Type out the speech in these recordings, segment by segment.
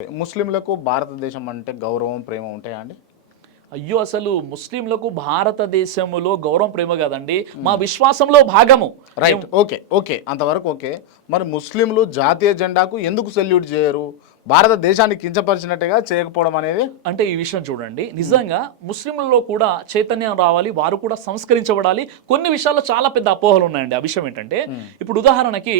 ముస్లింలకు భారతదేశం అంటే గౌరవం ప్రేమ ఉంటాయా అండి? అయ్యో, అసలు ముస్లింలకు భారతదేశంలో గౌరవం ప్రేమ కాదండి, మా విశ్వాసంలో భాగము. రైట్, ఓకే ఓకే, అంతవరకు ఓకే. మరి ముస్లింలు జాతీయ జెండాకు ఎందుకు సెల్యూట్ చేయరు? భారతదేశాన్ని కించపరిచినట్టుగా చేయకపోవడం అనేది అంటే ఈ విషయం చూడండి, నిజంగా ముస్లింలలో కూడా చైతన్యం రావాలి, వారు కూడా సంస్కరించబడాలి. కొన్ని విషయాల్లో చాలా పెద్ద అపోహలు ఉన్నాయండి. ఆ విషయం ఏంటంటే, ఇప్పుడు ఉదాహరణకి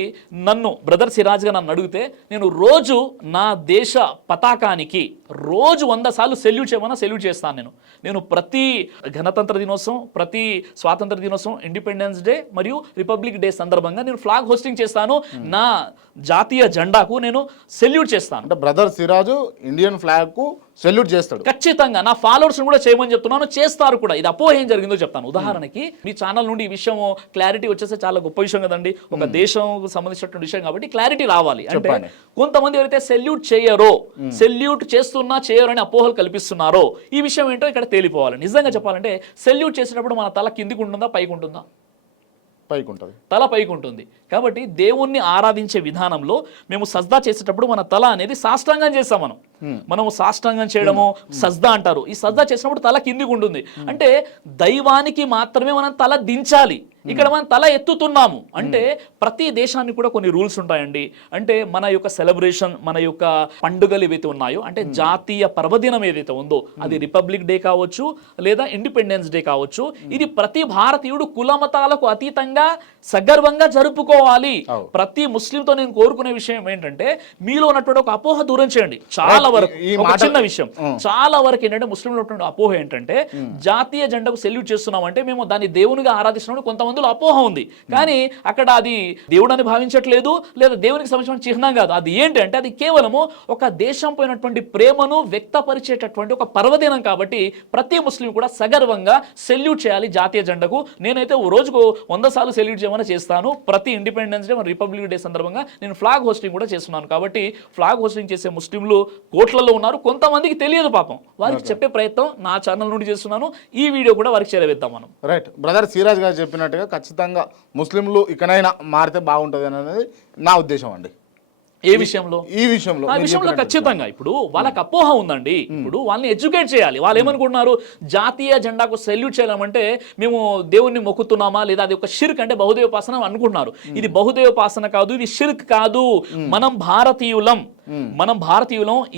నన్ను బ్రదర్ సిరాజ్గా నన్ను అడిగితే నేను రోజు నా దేశ పతాకానికి రోజు 100 సార్లు సెల్యూట్ చేయమన్నా సెల్యూట్ చేస్తాను. నేను ప్రతి గణతంత్ర దినోత్సవం, ప్రతి స్వాతంత్ర దినోత్సవం, ఇండిపెండెన్స్ డే మరియు రిపబ్లిక్ డే సందర్భంగా నేను ఫ్లాగ్ హోస్టింగ్ చేస్తాను. నా జాతీయ జెండాకు నేను సెల్యూట్ చేస్తాను. అంటే బ్రదర్ సిరాజు ఇండియన్ ఫ్లాగ్ కు సెల్యూట్ చేస్తాడు. ఖచ్చితంగా నా ఫాలోవర్స్ కూడా చేయమని చెప్తున్నాను, చేస్తారు కూడా. ఇది అపోహ ఏం జరిగిందో చెప్తాను. ఉదాహరణకి మీ ఛానల్ నుండి ఈ విషయం క్లారిటీ వచ్చేస్తే చాలా గొప్ప విషయం కదండి, ఒక దేశంకు సంబంధించినటువంటి విషయం కాబట్టి క్లారిటీ రావాలి. అంటే కొంతమంది ఎవరైతే సెల్యూట్ చేయరో, సెల్యూట్ చేస్తున్నా చేయరు అని అపోహలు కల్పిస్తున్నారో, ఈ విషయం ఏంటో ఇక్కడ తేలిపోవాలి. నిజంగా చెప్పాలంటే సెల్యూట్ చేసినప్పుడు మన తల కిందికి ఉంటుందా పైకి ఉంటుందా? పైకి ఉంటుంది. తల పైకి ఉంటుంది. కాబట్టి దేవుణ్ణి ఆరాధించే విధానంలో మేము సజ్దా చేసేటప్పుడు మన తల అనేది సాష్టాంగం చేస్తాం. మనము సాష్టాంగం చేయడము సజ్దా అంటారు. ఈ సజ్దా చేసినప్పుడు తల కిందికి ఉంటుంది. అంటే దైవానికి మాత్రమే మనం తల దించాలి. ఇక్కడ మనం తల ఎత్తుతున్నాము అంటే ప్రతి దేశానికి కూడా కొన్ని రూల్స్ ఉంటాయండి. అంటే మన యొక్క సెలబ్రేషన్, మన యొక్క పండుగలు ఏవైతే ఉన్నాయో, అంటే జాతీయ పర్వదినం ఏదైతే ఉందో, అది రిపబ్లిక్ డే కావచ్చు లేదా ఇండిపెండెన్స్ డే కావచ్చు, ఇది ప్రతి భారతీయుడు కులమతాలకు అతీతంగా సగర్వంగా జరుపుకోవాలి. ప్రతి ముస్లింతో నేను కోరుకునే విషయం ఏంటంటే, మీలో ఉన్నటువంటి ఒక అపోహ దూరం చేయండి. చాలా వరకు ఒక చిన్న విషయం, చాలా వరకు ఏంటంటే ముస్లింలో ఉన్నటువంటి అపోహ ఏంటంటే, జాతీయ జెండాకు సెల్యూట్ చేస్తున్నాం అంటే మేము దాన్ని దేవునిగా ఆరాధిస్తున్నాం. కొంతమందిలో అపోహ ఉంది, కానీ అక్కడ అది దేవుడు అని భావించట్లేదు, లేదా దేవునికి సంబంధించిన చిహ్నం కాదు. అది ఏంటి అంటే, అది కేవలము ఒక దేశం పోయినటువంటి ప్రేమను వ్యక్తపరిచేటటువంటి ఒక పర్వదినం. కాబట్టి ప్రతి ముస్లిం కూడా సగర్వంగా సెల్యూట్ చేయాలి జాతీయ జెండాకు. నేనైతే రోజుకు 100 సార్లు సెల్యూట్ చేయమని చేస్తాను. ప్రతి ఇండిపెండెన్స్ డే, రిపబ్లిక్ డే సందర్భంగా నేను ఫ్లాగ్ హోస్టింగ్ కూడా చేస్తున్నాను. కాబట్టి ఫ్లాగ్ హోస్టింగ్ చేసే ముస్లింలు కోట్లలో ఉన్నారు. కొంతమందికి తెలియదు, పాపం వారికి చెప్పే ప్రయత్నం నా ఛానల్ నుండి చేస్తున్నాను. ఈ వీడియో కూడా వారికి చేరవేద్దాం మనం. రైట్, బ్రదర్ సిరాజ్ గారు చెప్పినట్టుగా ఖచ్చితంగా ముస్లింలు ఇకనైనా మారితే బాగుంటుంది అనేది నా ఉద్దేశం అండి. ఏ విషయంలో? ఈ విషయంలో ఖచ్చితంగా. ఇప్పుడు వాళ్ళకి అపోహ ఉందండి. ఇప్పుడు వాళ్ళని ఎడ్యుకేట్ చేయాలి. వాళ్ళు ఏమనుకుంటున్నారు, జాతీయ జెండాకు సెల్యూట్ చేయాలంటే మేము దేవుణ్ణి మొక్కుతున్నామా, లేదా అది ఒక షిర్క్, అంటే బహుదేవోపాసన అనుకుంటున్నారు. ఇది బహుదేవోపాసన కాదు, ఇది షిర్క్ కాదు. మనం భారతీయులం,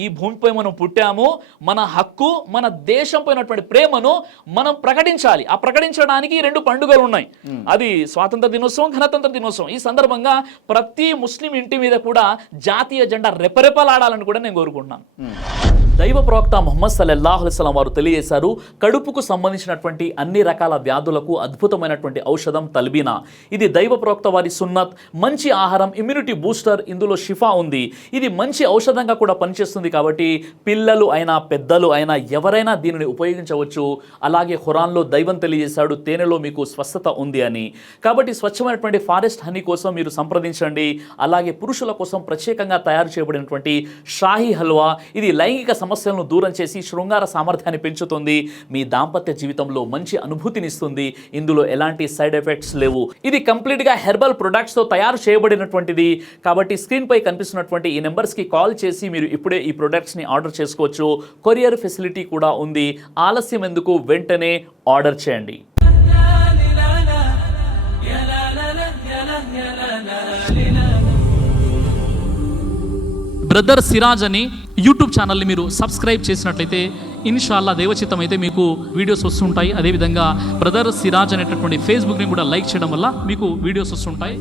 ఈ భూమిపై మనం పుట్టాము. మన హక్కు, మన దేశం పోయినటువంటి ప్రేమను మనం ప్రకటించాలి. ఆ ప్రకటించడానికి 2 పండుగలు ఉన్నాయి. అది స్వాతంత్ర దినోత్సవం, గణతంత్ర దినోత్సవం. ఈ సందర్భంగా ప్రతి ముస్లిం ఇంటి మీద కూడా జాతీయ జెండా రెపరెపలాడాలని కూడా నేను కోరుకుంటున్నాను. దైవ ప్రవక్త ముహమ్మద్ సల్లల్లాహు అలైహి వసల్లం వారు తెలియజేశారు, కడుపుకు సంబంధించినటువంటి అన్ని రకాల వ్యాధులకు అద్భుతమైనటువంటి ఔషధం తల్బీనా. ఇది దైవ ప్రవక్త వారి సున్నత్, మంచి ఆహారం, ఇమ్యూనిటీ బూస్టర్, ఇందులో షిఫా ఉంది. ఇది మంచి ఔషధంగా కూడా పనిచేస్తుంది. కాబట్టి పిల్లలు అయినా పెద్దలు అయినా ఎవరైనా దీనిని ఉపయోగించవచ్చు. అలాగే ఖురాన్లో దైవం తెలియజేశాడు, తేనెలో మీకు స్వస్థత ఉంది అని. కాబట్టి స్వచ్ఛమైనటువంటి ఫారెస్ట్ హనీ కోసం మీరు సంప్రదించండి. అలాగే పురుషుల కోసం ప్రత్యేకంగా తయారు చేయబడినటువంటి షాహీ హల్వా, ఇది లైంగిక సమస్యలను దూరం చేసి శృంగార సామర్థ్యాన్ని పెంచుతుంది. మీ దాంపత్య జీవితంలో మంచి అనుభూతినిస్తుంది. ఇందులో ఎలాంటి సైడ్ ఎఫెక్ట్స్ లేవు. ఇది కంప్లీట్గా హెర్బల్ ప్రొడక్ట్స్ తో తయారు చేయబడినటువంటిది. కాబట్టి స్క్రీన్ పై కనిపిస్తున్నటువంటి ఈ నెంబర్స్ కి కాల్ చేసి మీరు ఇప్పుడే ఈ ప్రొడక్ట్స్ ని ఆర్డర్ చేసుకోవచ్చు. కొరియర్ ఫెసిలిటీ కూడా ఉంది. ఆలస్యం ఎందుకు, వెంటనే ఆర్డర్ చేయండి. బ్రదర్ సిరాజ్ అని యూట్యూబ్ ఛానల్ని మీరు సబ్స్క్రైబ్ చేసినట్లయితే ఇన్షాల్లా దైవచిత్తం అయితే మీకు వీడియోస్ వస్తుంటాయి. అదేవిధంగా బ్రదర్ సిరాజ్ అనేటటువంటి ఫేస్బుక్ని కూడా లైక్ చేయడం వల్ల మీకు వీడియోస్ వస్తుంటాయి.